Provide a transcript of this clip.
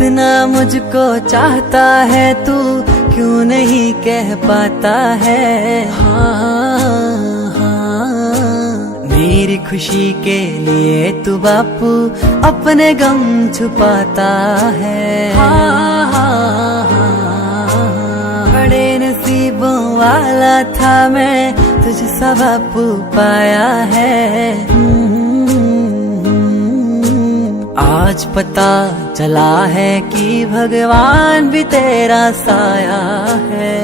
कितना मुझको चाहता है तू, क्यों नहीं कह पाता है। हाँ हाँ, मेरी खुशी के लिए तू बापू अपने गम छुपाता है। हाँ हाँ हाँ, बड़े नसीबों वाला था मैं, तुझसा बापू पाया है। आज पता चला है कि भगवान भी तेरा साया है।